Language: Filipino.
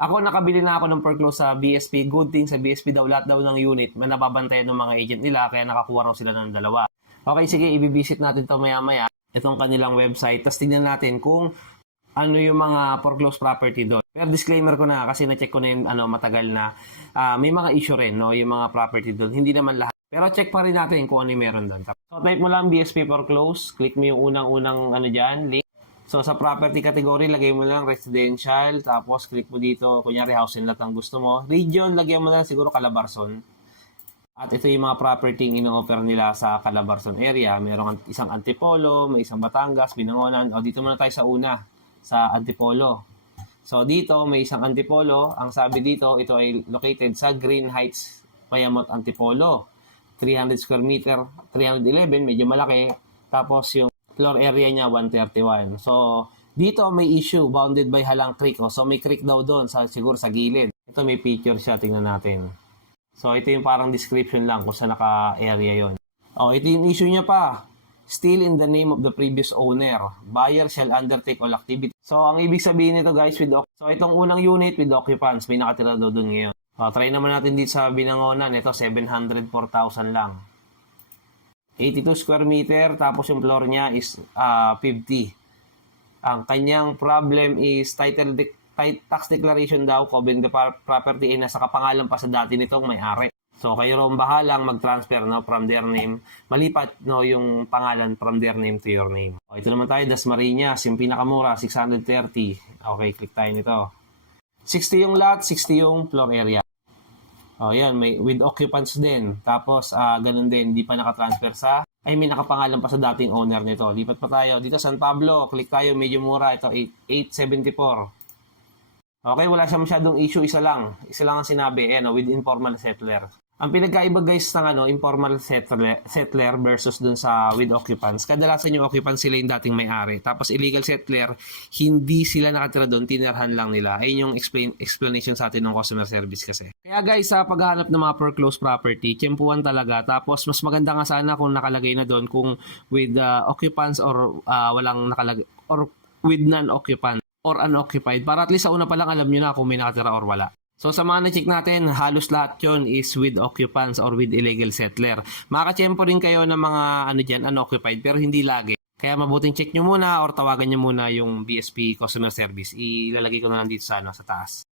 Ako nakabili na ako ng foreclose sa BSP. Good thing sa BSP daw, lahat daw ng unit may nababantayan ng mga agent nila, kaya nakakuha raw sila ng dalawa. Okay, sige, ibibisit natin to maya-maya, itong kanilang website. Tapos tingnan natin kung ano yung mga foreclosed property doon. Pero disclaimer ko na kasi na-check ko na yung matagal na may mga issue rin, no, yung mga property doon. Hindi naman lahat. Pero check pa rin natin kung ano yung meron doon. So type mo lang BSP foreclosed, click mo yung unang-unang dyan, link. So sa property category, lagay mo lang residential, tapos click mo dito, kunyari house and lot ang gusto mo. Region, lagyan mo lang siguro Calabarzon. At ito yung mga property ino-offer nila sa Calabarzon area. Merong isang Antipolo, may isang Batangas, Binangonan. O dito muna tayo sa una, sa Antipolo. So dito may isang Antipolo. Ang sabi dito, ito ay located sa Green Heights, Payamot, Antipolo. 300 square meter, 311, medyo malaki. Tapos yung floor area niya 131. So dito may issue, bounded by Halang Creek. So may creek daw doon, siguro sa gilid. Ito may picture siya, tingnan natin. So ito yung parang description lang kung saan naka-area yon. Ito yung issue niya pa. Still in the name of the previous owner. Buyer shall undertake all activity. So ang ibig sabihin nito guys, so itong unang unit with occupants, may nakatira daw doon ngayon. Try naman natin dito sa Binangonan. Ito 704,000 lang. 82 square meter, tapos yung floor niya is 50. Ang kanyang problem is tax declaration daw, covering the property ay nasa kapangalan pa sa dati nitong may-ari. So kayo ron bahalang mag-transfer from their name. Malipat yung pangalan from their name to your name. Ito naman tayo, Dasmariñas, yung pinakamura, 630. Okay, click tayo nito. 60 yung lot, 60 yung floor area. Yan, may with occupants din. Tapos, ganun din, hindi pa nakatransfer may nakapangalan pa sa dating owner nito. Lipat pa tayo. Dito, San Pablo, click tayo, medyo mura. Ito, 874. Okay, wala siya masyadong issue, isa lang. Isa lang ang sinabi, with informal settler. Ang pinagkaiba guys ng informal settler versus dun sa with occupants, kadalasan yung occupants sila yung dating may-ari. Tapos illegal settler, hindi sila nakatira doon, tinirhan lang nila. Ayun yung explanation sa atin ng customer service kasi. Kaya guys, sa paghahanap ng mga foreclosed property, tiyempuan talaga. Tapos mas maganda nga sana kung nakalagay na doon kung with occupants or walang nakalagay, or with non-occupant or unoccupied. Para at least sa una pa lang alam nyo na kung may nakatira or wala. So sa mga na-check natin, halos lahat yun is with occupants or with illegal settler. Makakachempo rin kayo ng mga unoccupied pero hindi lagi. Kaya mabuting check nyo muna or tawagan nyo muna yung BSP customer service. Ilalagay ko na lang dito sa taas.